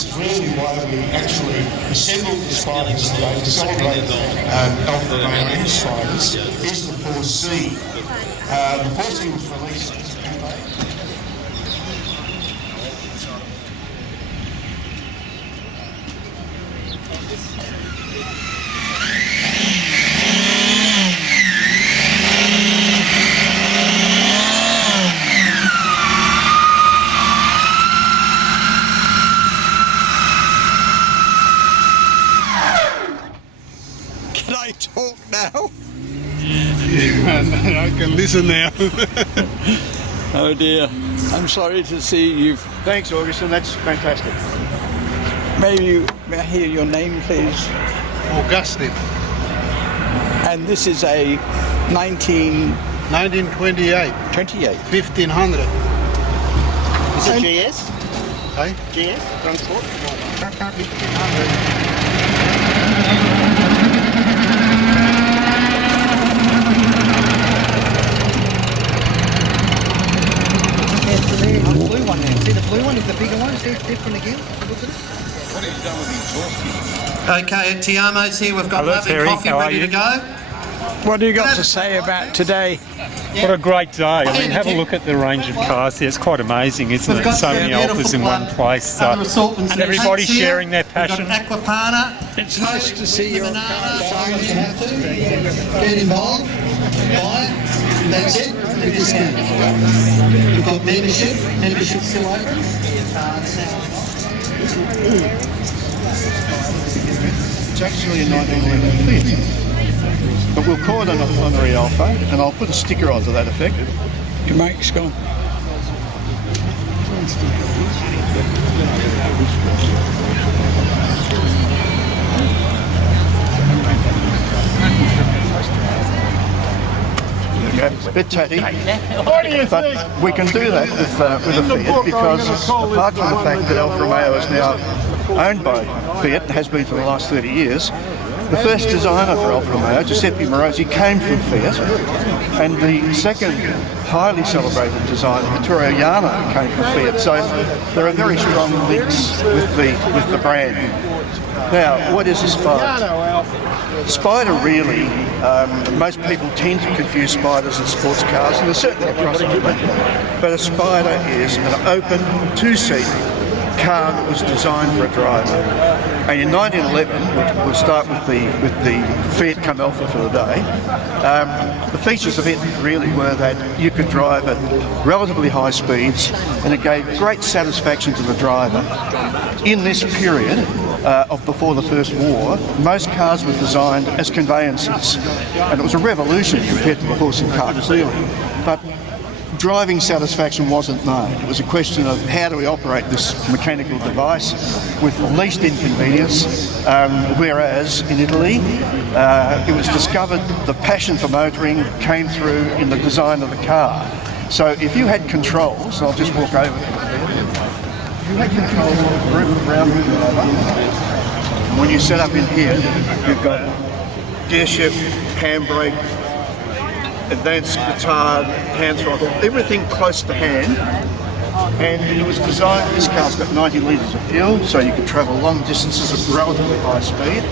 this is really why we actually assembled the spiders today to celebrate Alpha Romeo spiders, is the 4C. The 4C was released. Can I talk now? I can listen now. Oh dear. I'm sorry to see you've... Thanks, Augustin. That's fantastic. May I hear your name, please? Augustine. And this is a 1928. 28. 1500. Is it GS? Hey? GS? Transport? 1500. The blue one there. See the blue one is the bigger one. See it's different again. Look at it. What have you done with the exhaust? Okay, Tiamo's here. We've got lovely coffee ready to go. What do you got to say about today? What a great day. I mean, have a look at the range of cars here. It's quite amazing, isn't it? So many ALFAs in one place. And everybody sharing their passion. Aquapana. It's nice to see your car. You have to get involved, buy it, that's it, with discount. We've got membership still open. It's actually a 1911 Fiat. But we'll call it an honorary ALFA, and I'll put a sticker on to that effect. Your mic's gone. Okay, it's a bit tatty, but we can do that with a Fiat because apart from the fact that Alfa Romeo is now owned by Fiat, has been for the last 30 years, the first designer for Alfa Romeo, Giuseppe Morosi, came from Fiat, and the second highly celebrated designer, Vittorio Jano, came from Fiat. So there are very strong links with the brand. Now, what is a Spider? Spider really, most people tend to confuse Spiders and sports cars, and there's certainly a crossover, but a Spider is an open, two-seat car that was designed for a driver. And in 1911, we'll start with the Fiat Come Alpha for the day, the features of it really were that you could drive at relatively high speeds, and it gave great satisfaction to the driver. In this period of before the First War, most cars were designed as conveyances, and it was a revolution compared to the horse and cart, clearly. But driving satisfaction wasn't known. It was a question of how do we operate this mechanical device with the least inconvenience, whereas in Italy it was discovered the passion for motoring came through in the design of the car. So if you had controls, I'll just walk over to it. If you had controls of the group around the driver, when you set up in here, you've got gear shift, handbrake, advanced retard, hand throttle, everything close to hand. And it was designed, this car's got 90 litres of fuel, so you can travel long distances at relatively high speed.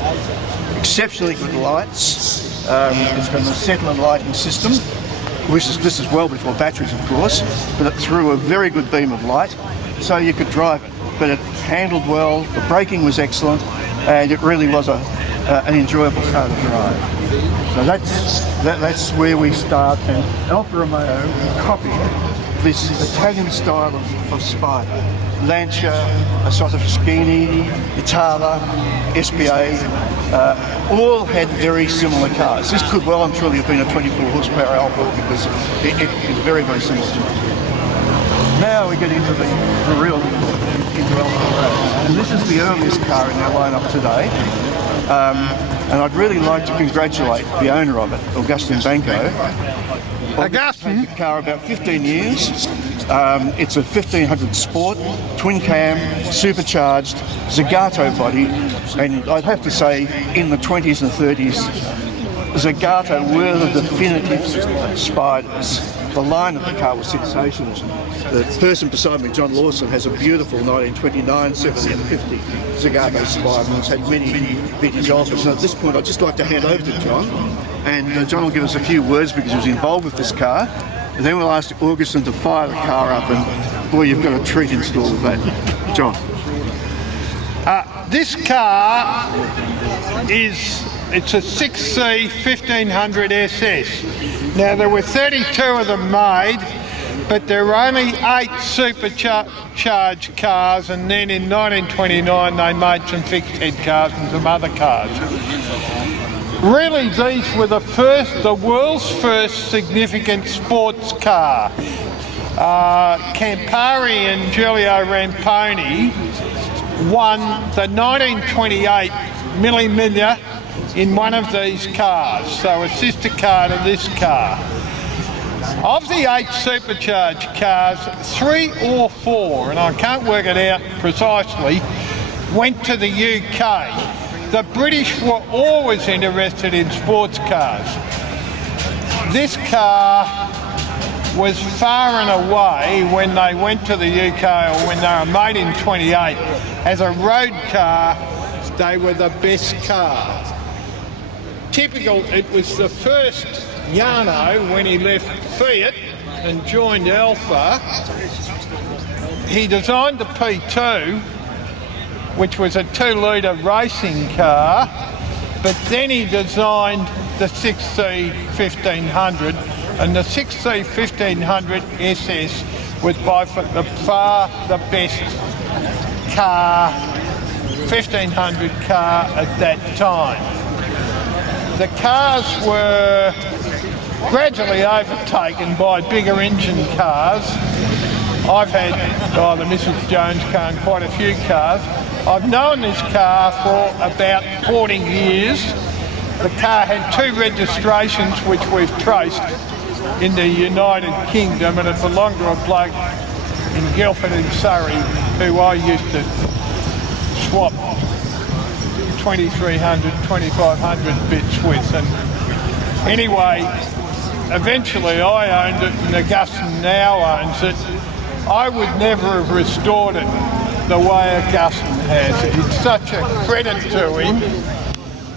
Exceptionally good lights. It's got an acetylene lighting system, this is well before batteries, of course, but it threw a very good beam of light, so you could drive it. But it handled well, the braking was excellent, and it really was an enjoyable car to drive. So that's where we start, and Alfa Romeo copied this Italian style of Spider. Lancia, Sottofoschini, Itala, SPA, all had very similar cars. This could well and truly have been a 24 horsepower Alfa because it is very, very similar to it. Now we get into the real into Alfa Romeo. And this is the earliest car in our lineup today. And I'd really like to congratulate the owner of it, Augustin Banco. Augustin? The car about 15 years. It's a 1500 Sport, twin cam, supercharged, Zagato body, and I'd have to say in the 20s and 30s, Zagato were the definitive Spiders. the line of the car was sensational. The person beside me, John Lawson, has a beautiful 1929, 70 and 50 Zagato Spider and has had many vintage Alphas. And at this point I'd just like to hand over to John, and John will give us a few words because he was involved with this car. And then we'll ask Augustin to fire the car up, and boy, you've got a treat in store with that. John. This car it's a 6C 1500 SS. Now there were 32 of them made, but there were only 8 supercharged cars, and then in 1929 they made some fixed head cars and some other cars. Really, these were the world's first significant sports car. Campari and Giulio Ramponi won the 1928 Mille Miglia in one of these cars, so a sister car to this car. Of the 8 supercharged cars, 3 or 4, and I can't work it out precisely, went to the UK. The British were always interested in sports cars. This car was far and away, when they went to the UK or when they were made in 28, as a road car, they were the best car. Typical, it was the first Jarno, when he left Fiat and joined ALFA, he designed the P2, which was a 2-litre racing car, but then he designed the 6C 1500, and the 6C 1500 SS was by far the best car, 1500 car at that time. The cars were gradually overtaken by bigger engine cars. I've had the Mrs. Jones car and quite a few cars. I've known this car for about 40 years. The car had 2 registrations which we've traced in the United Kingdom, and it belonged to a bloke in Guildford in Surrey who I used to swap 2300, 2500 bits with. And anyway, eventually I owned it and Augustin now owns it. I would never have restored it the way Augustin has it. It's such a credit to him.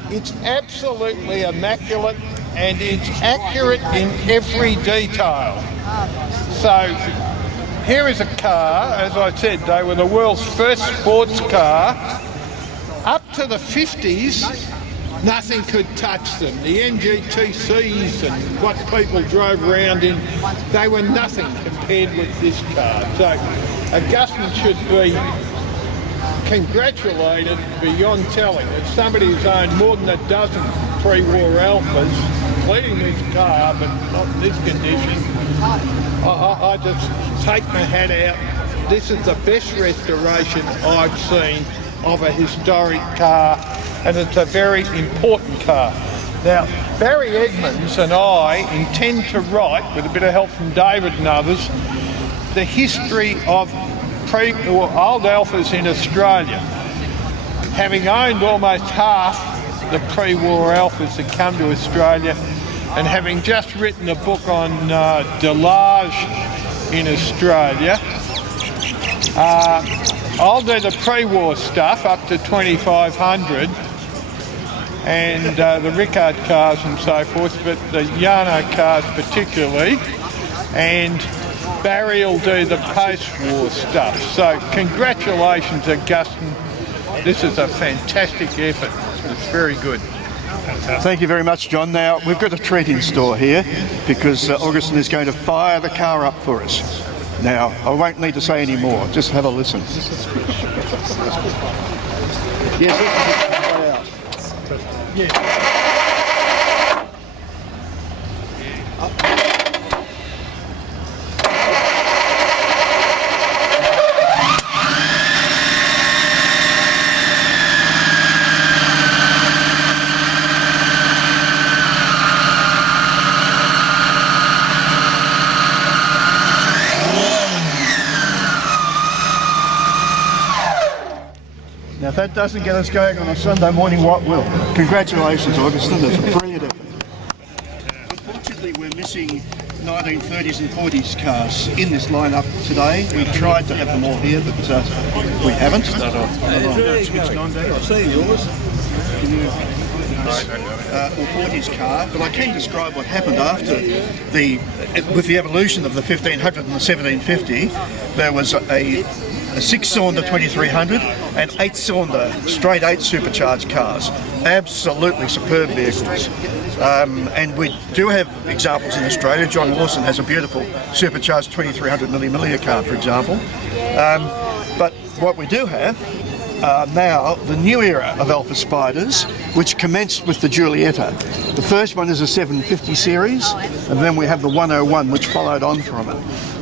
It's absolutely immaculate and it's accurate in every detail. So here is a car, as I said, they were the world's first sports car. Up to the 50s, nothing could touch them. The NGTCs and what people drove around in, they were nothing compared with this car. So Augustin should be congratulated beyond telling. As somebody who's owned more than a dozen pre-war Alphas, including this car, but not in this condition, I just take my hat out. This is the best restoration I've seen of a historic car, and it's a very important car. Now, Barry Edmonds and I intend to write, with a bit of help from David and others, the history of old Alphas in Australia. Having owned almost half the pre-war Alphas that come to Australia, and having just written a book on Delage in Australia, I'll do the pre-war stuff up to 2500 and the Rickard cars and so forth, but the Jarno cars particularly, and Barry will do the post-war stuff. So congratulations, Augustin. This is a fantastic effort. It's very good. Thank you very much, John. Now, we've got a treat in store here because Augustin is going to fire the car up for us. Now, I won't need to say any more. Just have a listen. Yes, yeah. Now, if that doesn't get us going on a Sunday morning, what will? Congratulations, Augustin. That's a brilliant effort. Unfortunately, we're missing 1930s and 40s cars in this lineup today. We tried to have them all here, but we haven't. Or 40s car, but I can describe what happened after with the evolution of the 1500 and the 1750. There was a 6-cylinder 2300 and 8-cylinder straight 8 supercharged cars. Absolutely superb vehicles. And we do have examples in Australia. John Lawson has a beautiful supercharged 2300 milli car, for example. But what we do have now the new era of Alpha Spiders, which commenced with the Giulietta. The first one is a 750 series, and then we have the 101, which followed on from it.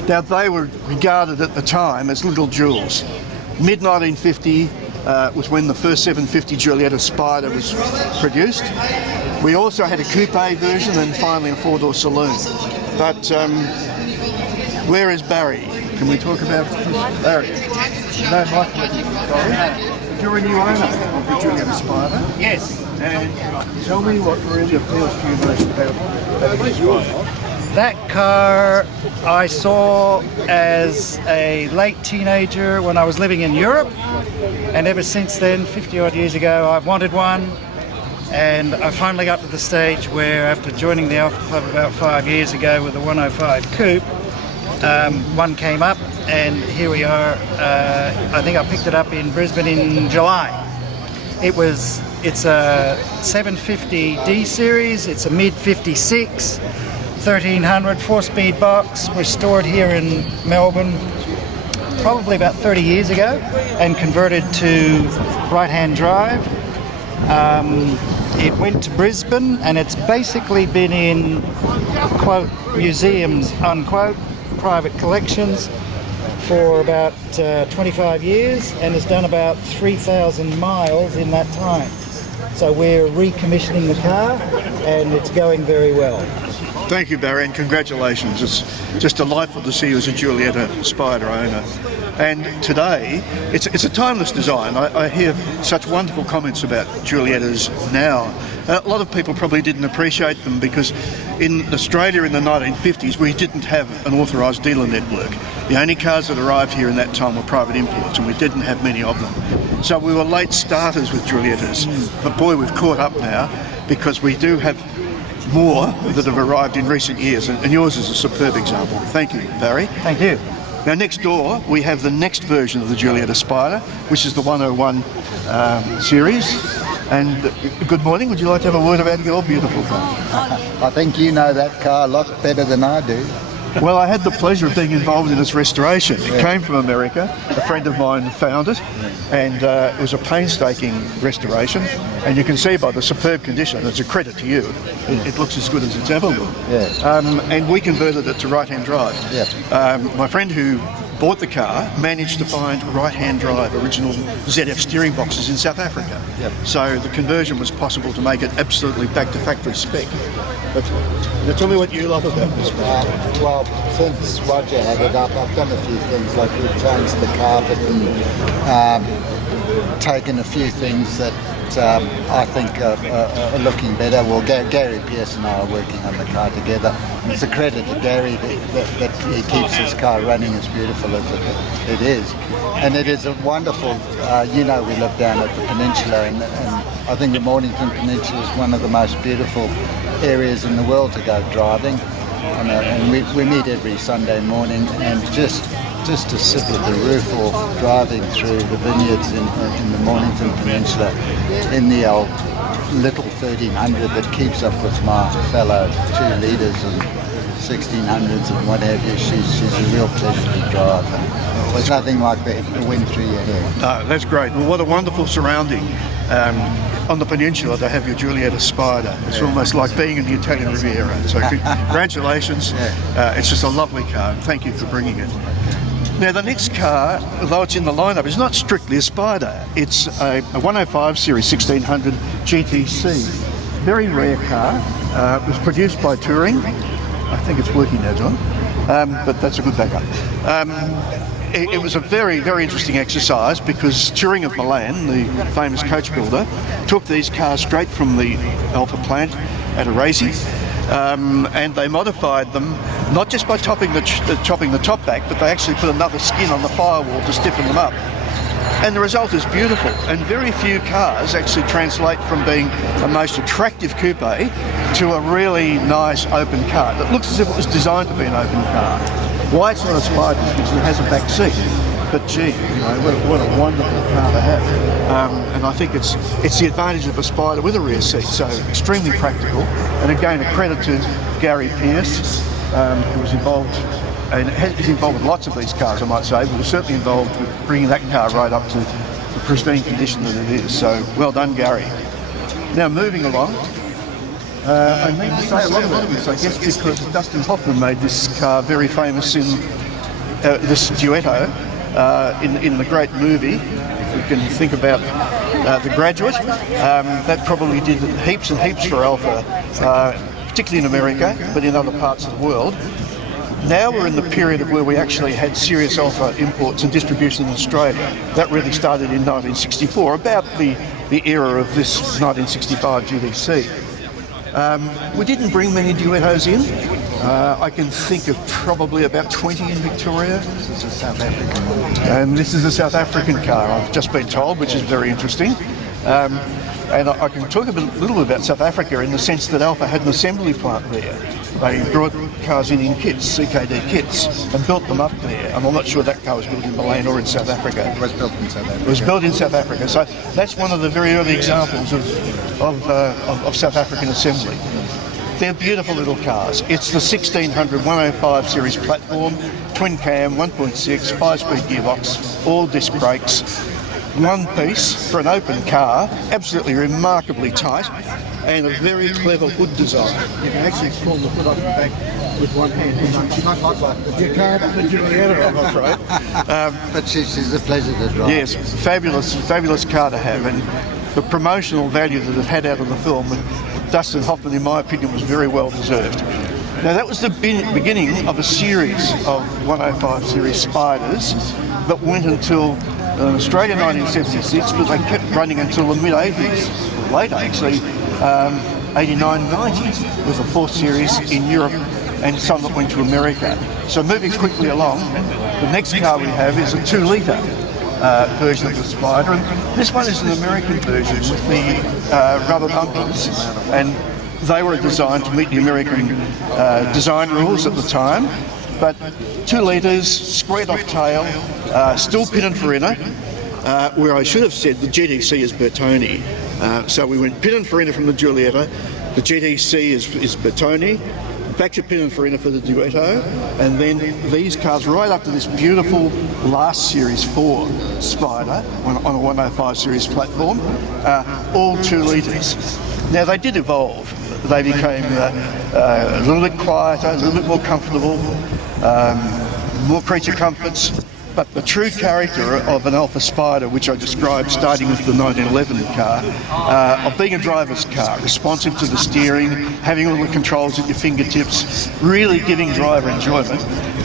Now, they were regarded at the time as little jewels. Mid-1950 was when the first 750 Giulietta Spider was produced. We also had a coupe version and finally a 4-door saloon. But where is Barry? Can we talk about Barry? No, Mike. You're a new owner of the Giulietta Spider. Yes. And tell me what really appeals to you most about this Spider. That car I saw as a late teenager when I was living in Europe, and ever since then, 50 odd years ago, I've wanted one. And I finally got to the stage where, after joining the Alpha Club about 5 years ago with the 105 Coupe, one came up, and here we are. I think I picked it up in Brisbane in July. It's a 750 D series. It's a mid 56, 1300 4-speed box. We're stored here in Melbourne probably about 30 years ago and converted to right-hand drive. It went to Brisbane, and it's basically been in, quote, museums, unquote, private collections for about 25 years, and has done about 3,000 miles in that time. So we're recommissioning the car, and it's going very well. Thank you, Barry, and congratulations. It's just delightful to see you as a Giulietta Spider owner. And today, it's a timeless design. I hear such wonderful comments about Giuliettas now. A lot of people probably didn't appreciate them because in Australia in the 1950s, we didn't have an authorised dealer network. The only cars that arrived here in that time were private imports, and we didn't have many of them. So we were late starters with Giuliettas. But boy, we've caught up now because we do have more that have arrived in recent years, and yours is a superb example. Thank you, Barry. Thank you. Now, next door, we have the next version of the Giulietta Spider, which is the 101 series. And good morning. Would you like to have a word about your beautiful car? I think you know that car a lot better than I do. Well, I had the pleasure of being involved in its restoration. It came from America. A friend of mine found it, and it was a painstaking restoration. And you can see by the superb condition, it's a credit to you. It looks as good as it's ever looked. And we converted it to right-hand drive. My friend who bought the car managed to find right-hand drive original ZF steering boxes in South Africa. So the conversion was possible to make it absolutely back to factory spec. But now tell me what you love about this car. Well, since Roger had it up, I've done a few things, like we've changed the carpet and taken a few things that I think are looking better. Well, Gary Pearce and I are working on the car together. It's a credit to Gary that he keeps his car running as beautiful as it is. And it is a wonderful, we live down at the peninsula, and I think the Mornington Peninsula is one of the most beautiful areas in the world to go driving. And we meet every Sunday morning, and just to sit with the roof off, driving through the vineyards in the Mornington Peninsula in the old little 1300 that keeps up with my fellow 2 litres and 1600s and what have you. She's a real pleasure to drive. There's nothing like the wind through your hair. No, that's great. Well, what a wonderful surrounding on the peninsula to have your Giulietta Spider. It's almost like being in the Italian Riviera. So congratulations. It's just a lovely car. Thank you for bringing it. Now, the next car, though it's in the lineup, is not strictly a Spider. It's a 105 Series 1600 GTC. Very rare car. It was produced by Touring. I think it's working now, John. But that's a good backup. It was a very, very interesting exercise because Touring of Milan, the famous coach builder, took these cars straight from the Alfa plant at Arese. and they modified them not just by chopping the top back, but they actually put another skin on the firewall to stiffen them up. And the result is beautiful, and very few cars actually translate from being a most attractive coupe to a really nice open car that looks as if it was designed to be an open car. Why it's not a Spider is because it has a back seat, but gee, you know, what a wonderful car to have. And I think it's the advantage of a Spider with a rear seat, so extremely practical. And again, a credit to Gary Pearce, who was involved, and is involved with lots of these cars, I might say, but was certainly involved with bringing that car right up to the pristine condition that it is. So well done, Gary. Now moving along, I need to say a lot of this, I guess, because Dustin Hoffman made this car very famous in this Duetto in the great movie. If we can think about The Graduate, that probably did heaps and heaps for ALFA, particularly in America, but in other parts of the world. Now we're in the period of where we actually had serious ALFA imports and distribution in Australia. That really started in 1964, about the era of this 1965 GDC. We didn't bring many Duettos in. I can think of probably about 20 in Victoria. This is a South African one. And this is a South African car, I've just been told, which is very interesting. And I can talk a little bit about South Africa in the sense that ALFA had an assembly plant there. They brought cars in kits, CKD kits, and built them up there. And I'm not sure that car was built in Milan or in South Africa. It was built in South Africa. It was built in South Africa. So that's one of the very early examples of South African assembly. They're beautiful little cars. It's the 1600 105 series platform, twin cam, 1.6, 5-speed gearbox, all disc brakes. One piece for an open car, absolutely remarkably tight, and a very clever hood design. You can actually pull the hood up the back with one hand. You can't the Julietta, I'm afraid. But she's a pleasure to drive. Yes, fabulous car to have, and the promotional value that it had out of the film, Dustin Hoffman, in my opinion, was very well deserved. Now that was the beginning of a series of 105 series Spiders that went until Australia 1976, but they kept running until the mid-80s, later actually, 89-90 was the fourth series in Europe, and some that went to America. So moving quickly along, the next car we have is a 2-litre version of the Spider, and this one is an American version with the rubber bumpers, and they were designed to meet the American design rules at the time. But 2 litres, squared off tail, still pin and farina, where I should have said the GTC is Bertone. So we went pin and farina from the Giulietta, the GTC is Bertone, back to pin and farina for the Duetto, and then these cars right up to this beautiful last Series 4 Spider on a 105 series platform, all 2 litres. Now they did evolve. They became a little bit quieter, a little bit more comfortable, more creature comforts, but the true character of an ALFA Spider, which I described starting with the 1911 car, of being a driver's car, responsive to the steering, having all the controls at your fingertips, really giving driver enjoyment,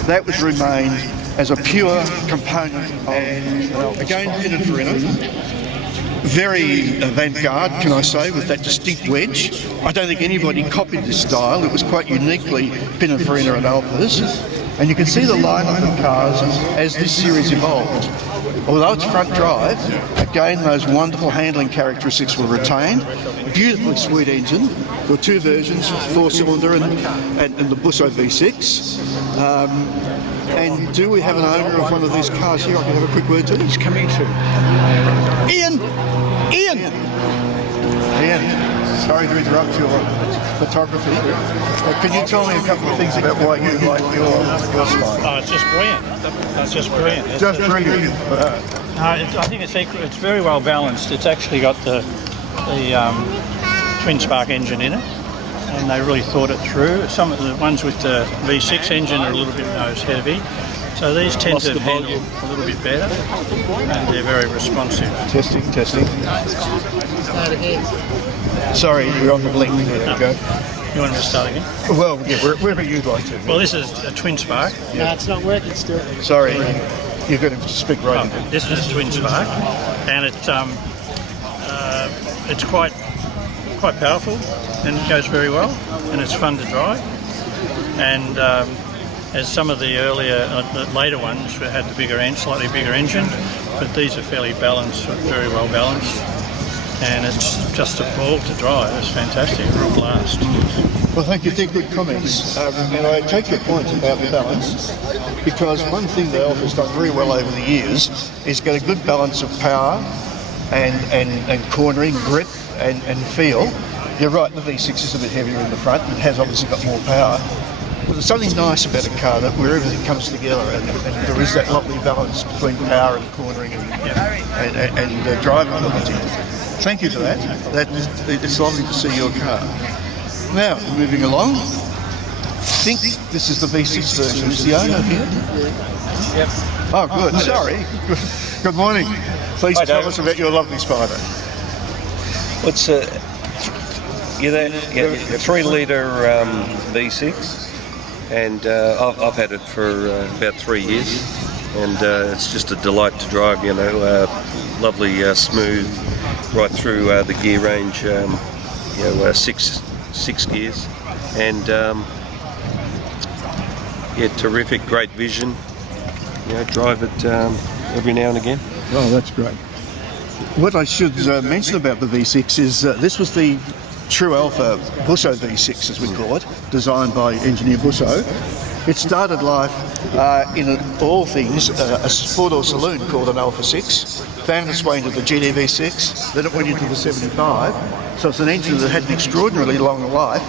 that was remained as a pure component of, again, pin and farina. Very avant-garde, can I say, with that distinct wedge. I don't think anybody copied this style. It was quite uniquely Pininfarina and ALFA's. And you can see the lineup of cars as this series evolved. Although it's front drive, again, those wonderful handling characteristics were retained. Beautifully sweet engine. There were 2 versions, 4-cylinder and the Busso V6. And do we have an owner of one of these cars here I can have a quick word to? He's coming to. Ian, sorry to interrupt your photography. Can you tell me a couple of things about why you like your Spider? Oh, it's just brilliant. It's just brilliant. Just brilliant. I think it's very well balanced. It's actually got the twin spark engine in it, and they really thought it through. Some of the ones with the V6 engine are a little bit nose heavy, so these tend to handle a little bit better, and they're very responsive. Testing. Sorry, we're on the blink. There we go. You want me to start again? Well, yeah, wherever you'd like to. Well, this is a twin spark. No, it's not working still. Sorry, you've got to speak right. This is a twin spark, and it's quite powerful, and it goes very well. and it's fun to drive. And as some of the later ones had the slightly bigger engine, but these are fairly balanced, very well balanced, and it's just a ball to drive. It's fantastic, a real blast. Well, thank you. They're good comments. And I take your point about the balance, because one thing that Alpha's done very well over the years is get a good balance of power and cornering, grip and feel. You're right, the V6 is a bit heavier in the front. It has obviously got more power. But there's something nice about a car where everything comes together and there is that lovely balance between power and cornering and driving ability. Thank you for that. It's lovely to see your car. Now, moving along, I think this is the V6 version. Is the owner here? Yep. Oh, good. Sorry. Good morning. Please tell us about your lovely Spider. It's a 3-litre V6, and I've had it for about 3 years, and it's just a delight to drive. Lovely, smooth, right through the gear range. Six gears, and terrific, great vision. Drive it every now and again. Oh, that's great. What I should mention about the V6 is this was the true Alpha Busso V6, as we call it, designed by engineer Busso. It started life in all things a four-door saloon called an Alpha 6, found its way into the GT V6, then it went into the 75. So it's an engine that had an extraordinarily long life,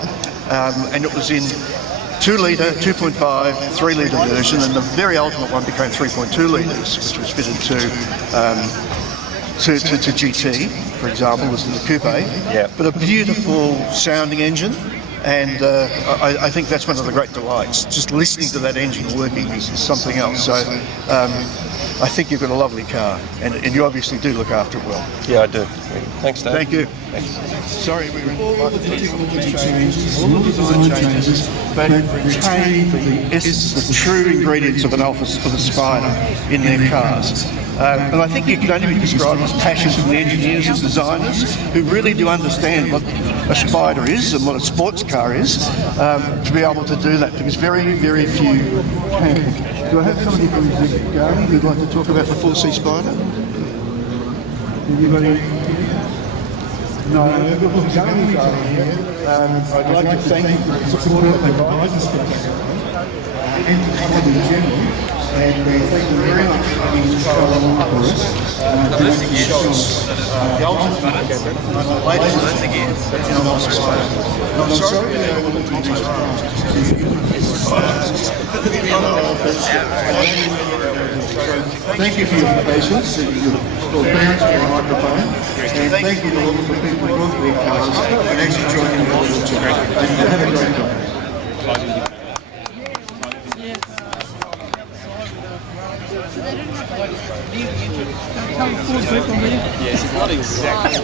and it was in 2-litre, 2.5, 3-litre version, and the very ultimate one became 3.2 litres, which was fitted to GT, for example, was the coupe. Yeah. But a beautiful sounding engine, and I think that's one of the great delights. Just listening to that engine working is something else. So I think you've got a lovely car, and you obviously do look after it well. Yeah, I do. Thanks, Dave. Thank you. Thanks. Sorry, we were all the technology changes, all the design changes, but retain the essence, the true ingredients of an Alpha of a Spider in their cars. And I think you can only be described as passion from the engineers and designers who really do understand what a Spider is and what a sports car is, to be able to do that, because very, very few can. Do I have somebody from Gary who'd like to talk about the 4C Spider? Anybody? No, I've got Gary's over here. I'd like to thank you for the support of the advisors and the company in general. And thank you very much for having this car along for us. The ultimate I'm sorry. Thank you for your patience and your balance for the microphone. And thank you to all the people who brought their cars and actually joined in the little chat. Have a great day. Yes, not exactly.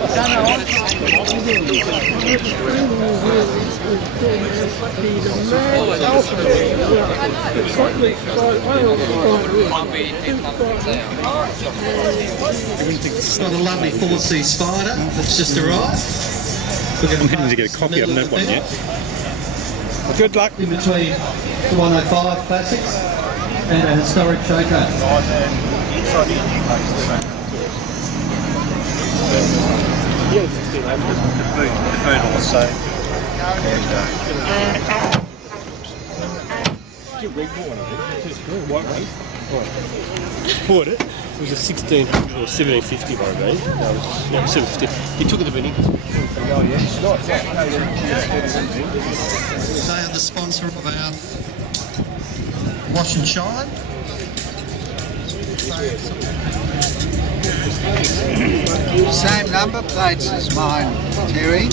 It's got a lovely 4C Spider that's just arrived. I'm heading to get a coffee. I haven't had one yet. Good luck. In between the 105 Classics and a historic showcase. The boot also. Bought it. It was a 1600 or 1750 one, right? No, 750. He took it to Benny. Oh, yeah. They are the sponsor of our Wash and Shine. Same number plates as mine, Terry.